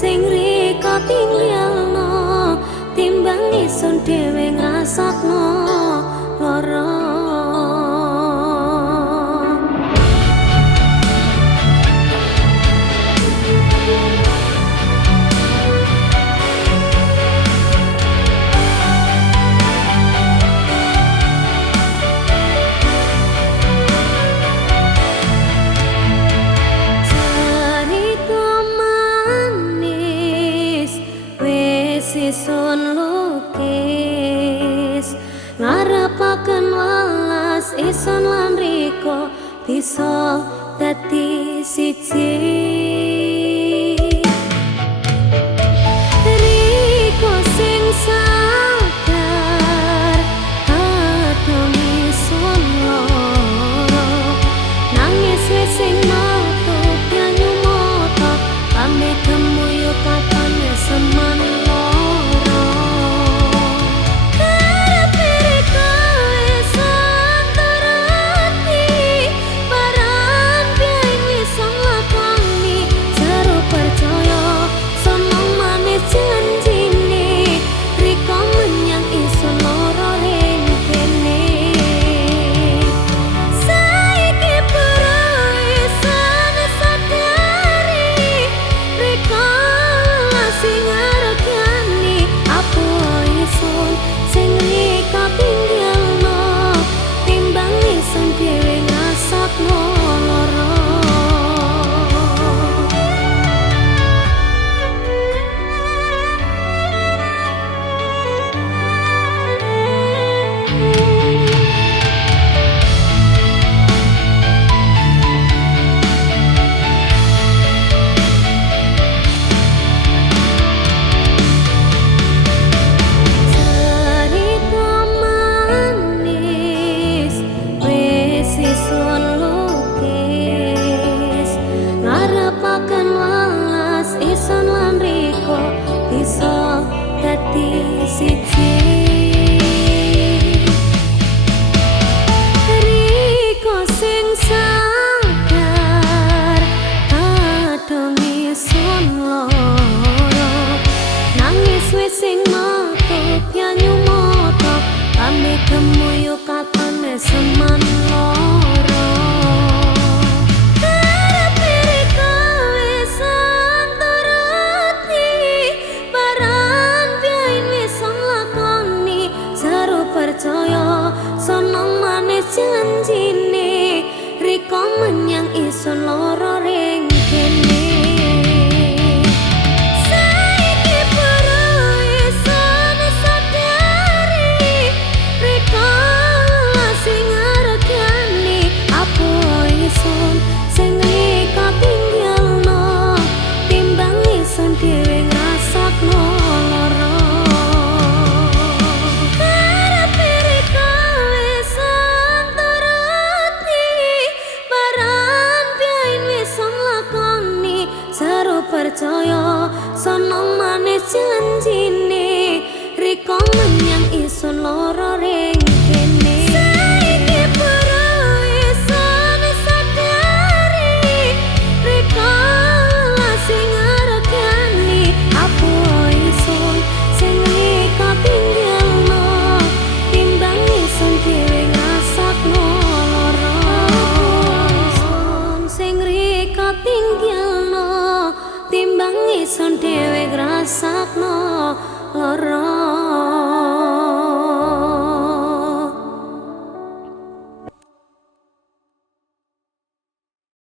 sing rika tinggalno timbang isun dhewe ngrasakno lara. Isun lukis ngarepaken welas isun lan riko bisa dadi siji. Riko sing sadar kadung isun loro nangis wis sing metu banyu moto pamit kemuyu kapan seman. Bisa dadi siji. Riko sing sadar kadung isun loro nangis wis sing metu banyu moto pamit kemuyu kapan seman loro. Percaya sonong manis janjine riko menyang isun loro ring kene. Saiki perlu isun sadari riko sing ngargani apa isun sing riko tinggalno timbang isun dhewe ngrasakno lara. Percaya sonong manis janjine riko menyang isun loro ring kene. Saiki perlu isun sadari riko sing ngargani apa isun sing riko tinggalno timbang isun dhewe ngrasakno lara. Isun sing riko tinggalno timbang isun dhewe ngrasakno lara.